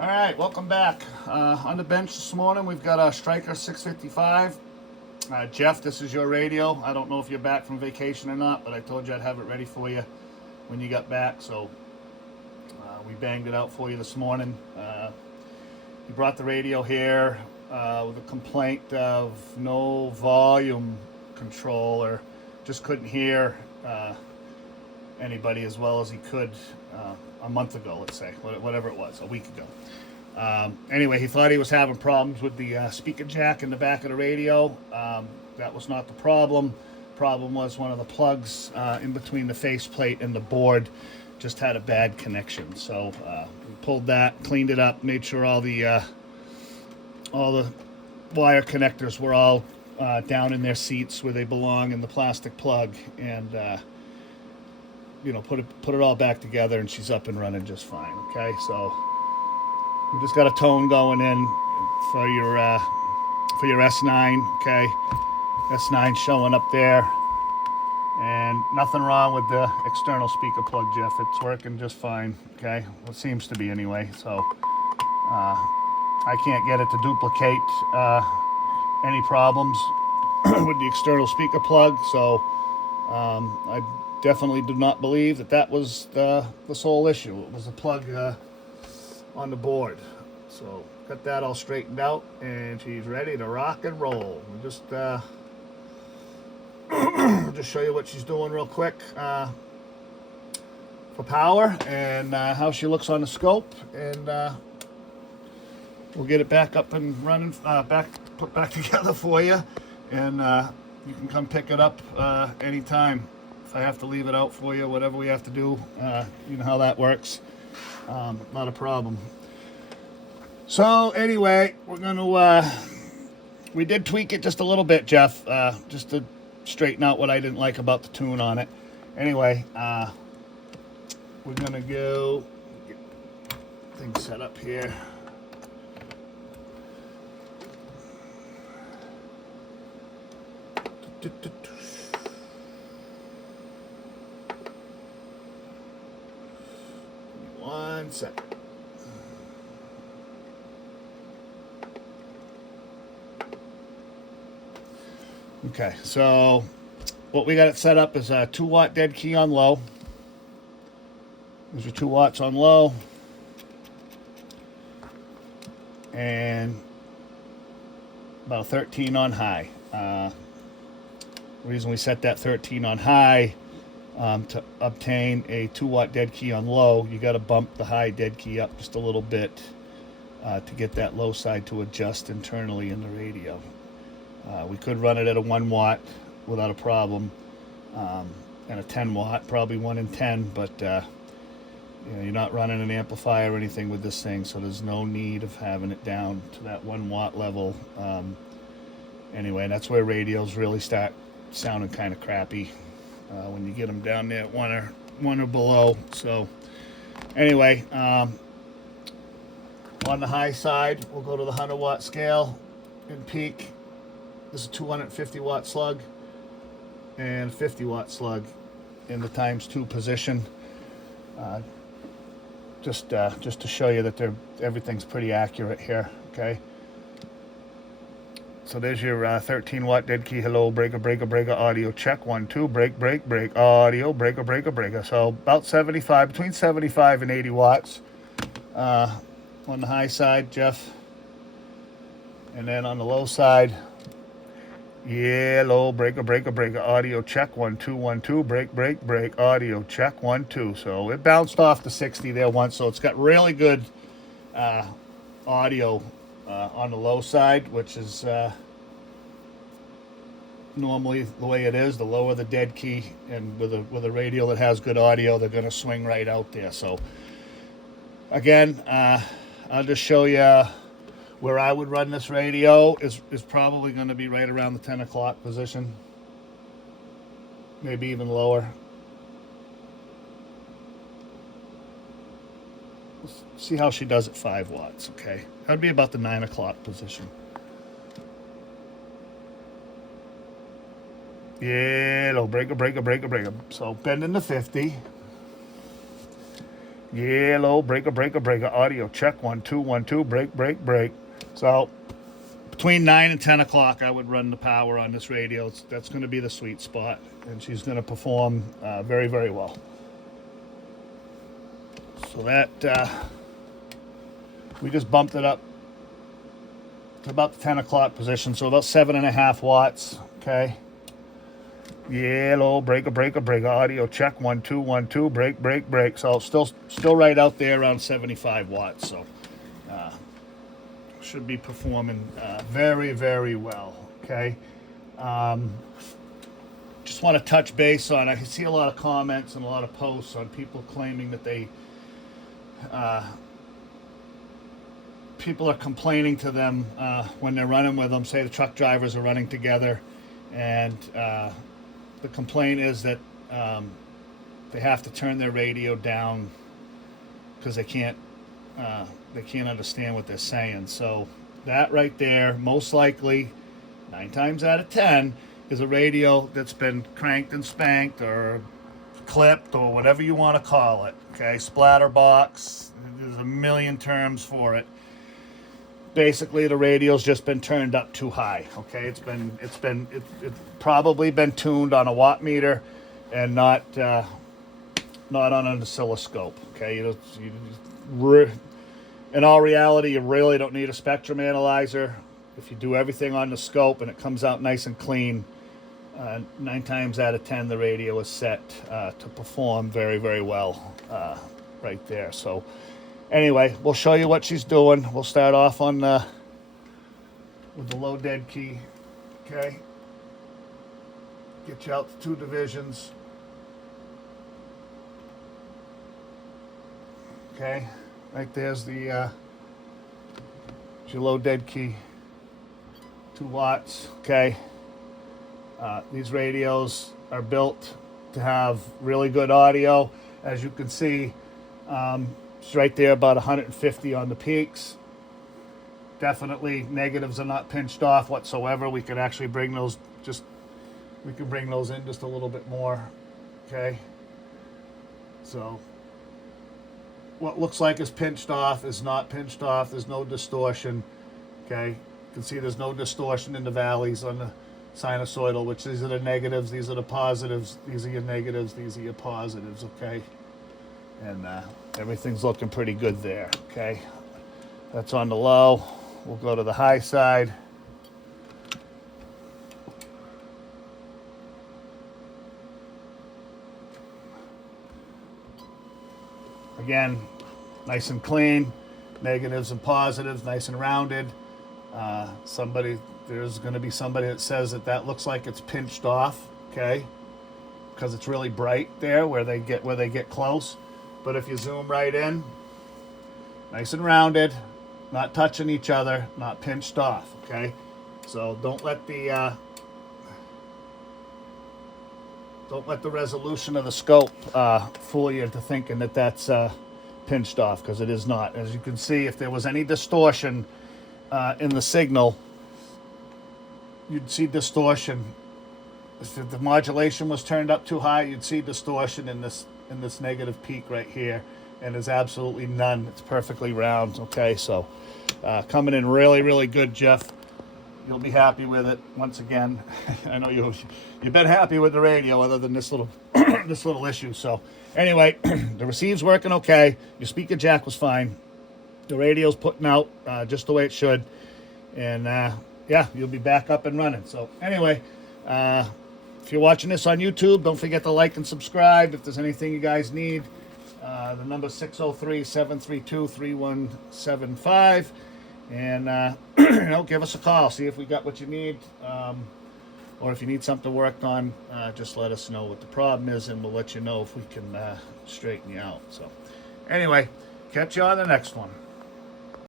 All right, welcome back. On the bench this morning, we've got a Stryker 655. Jeff, this is your radio. I don't know if you're back from vacation or not, but I told you I'd have it ready for you when you got back. So we banged it out for you this morning. You brought the radio here with a complaint of no volume control, or just couldn't hear anybody as well as he could a month ago, let's say, whatever it was, a week ago. Anyway, he thought he was having problems with the speaker jack in the back of the radio. That was not the problem. Problem was one of the plugs in between the faceplate and the board just had a bad connection. So we pulled that, cleaned it up, made sure all the wire connectors were all down in their seats where they belong in the plastic plug, and put it all back together, and she's up and running just fine. Okay, so we just got a tone going in for your S9. Okay, S9 showing up there, and nothing wrong with the external speaker plug, Jeff. It's working just fine. Okay, well, it seems to be anyway. So I can't get it to duplicate any problems with the external speaker plug. So I definitely do not believe that was the sole issue. It was a plug on the board. So got that all straightened out, and she's ready to rock and roll. We'll just just show you what she's doing real quick for power, and how she looks on the scope, and we'll get it back up and running, put back together for you, and you can come pick it up anytime. If I have to leave it out for you, whatever we have to do, you know how that works. Not a problem. So anyway, we did tweak it just a little bit, Jeff, just to straighten out what I didn't like about the tune on it. Anyway, we're gonna go get things set up here. One second. Okay, so what we got it set up is a 2-watt dead key on low. There's your 2 watts on low. And about 13 on high. The reason we set that 13 on high, to obtain a 2-watt dead key on low, you got to bump the high dead key up just a little bit to get that low side to adjust internally in the radio. We could run it at a 1 watt without a problem, and a 10 watt, probably 1 in 10, but you're not running an amplifier or anything with this thing, so there's no need of having it down to that 1 watt level. Anyway, that's where radios really start sounding kind of crappy, when you get them down there at 1 or below. So anyway, on the high side, we'll go to the 100-watt scale in peak. This is a 250-watt slug and 50-watt slug in the ×2 position. Just to show you that everything's pretty accurate here. Okay. So there's your 13-watt dead key. Hello, breaker, breaker, breaker, audio check. 1, 2, break, break, break, audio, breaker, breaker, breaker. So about 75, between 75 and 80 watts on the high side, Jeff. And then on the low side, yeah, low, breaker, breaker, breaker, audio check. 1, 2, 1, 2, break, break, break, audio check. 1, 2. So it bounced off the 60 there once. So it's got really good audio on the low side, which is normally the way it is. The lower the dead key, and with a radio that has good audio, they're going to swing right out there. So again, I'll just show you where I would run this radio is probably going to be right around the 10 o'clock position, maybe even lower. Let's see how she does at 5 watts, okay? That would be about the 9 o'clock position. Yeah, low, breaker, breaker, breaker, breaker. So bending to 50. Yeah, low, breaker, breaker, breaker, audio, check, 1, 2, 1, 2, break, break, break. So between 9 and 10 o'clock, I would run the power on this radio. That's going to be the sweet spot, and she's going to perform very, very well. So that, we just bumped it up to about the 10 o'clock position, so about 7.5 watts, okay? Yeah, low, breaker, breaker, breaker, audio, check, 1, 2, 1, 2, break, break, break. So still right out there around 75 watts, so should be performing very, very well, okay? Just want to touch base on, I see a lot of comments and a lot of posts on people claiming that they, people are complaining to them when they're running with them, say the truck drivers are running together, and the complaint is that they have to turn their radio down because they can't understand what they're saying. So that right there, most likely, 9 times out of 10, is a radio that's been cranked and spanked or clipped or whatever you want to call it. Okay, splatter box. There's a million terms for it. Basically, the radio's just been turned up too high. Okay, it's probably been tuned on a watt meter and not on an oscilloscope. Okay, in all reality, you really don't need a spectrum analyzer. If you do everything on the scope and it comes out nice and clean, 9 times out of 10, the radio is set to perform very, very well right there. So anyway, we'll show you what she's doing. We'll start off on with the low dead key. Okay, get you out to 2 divisions. Okay, right there's the your low dead key, 2 watts. Okay, these radios are built to have really good audio. As you can see, it's right there about 150 on the peaks. Definitely negatives are not pinched off whatsoever. We could actually bring those in just a little bit more. Okay, so what looks like is pinched off is not pinched off. There's no distortion. Okay, you can see there's no distortion in the valleys on the sinusoidal, which these are the negatives, these are the positives, these are your negatives, these are your positives. Okay, and everything's looking pretty good there. Okay, that's on the low. We'll go to the high side. Again, nice and clean, negatives and positives, nice and rounded. There's going to be somebody that says that looks like it's pinched off, okay, because it's really bright there where they get close. But if you zoom right in, nice and rounded, not touching each other, not pinched off, okay. So don't let the resolution of the scope fool you into thinking that that's pinched off, because it is not. As you can see, if there was any distortion in the signal, you'd see distortion. If the modulation was turned up too high, you'd see distortion in this negative peak right here, and there's absolutely none. It's perfectly round. Okay, so coming in really, really good, Jeff. You'll be happy with it. Once again, I know you've been happy with the radio, other than this little this little issue. So anyway, the receive's working okay. Your speaker jack was fine. The radio's putting out just the way it should, and yeah, you'll be back up and running. So anyway, if you're watching this on YouTube, don't forget to like and subscribe. If there's anything you guys need, the number 603-732-3175. And, give us a call. See if we got what you need. Or if you need something worked on, just let us know what the problem is, and we'll let you know if we can straighten you out. So anyway, catch you on the next one.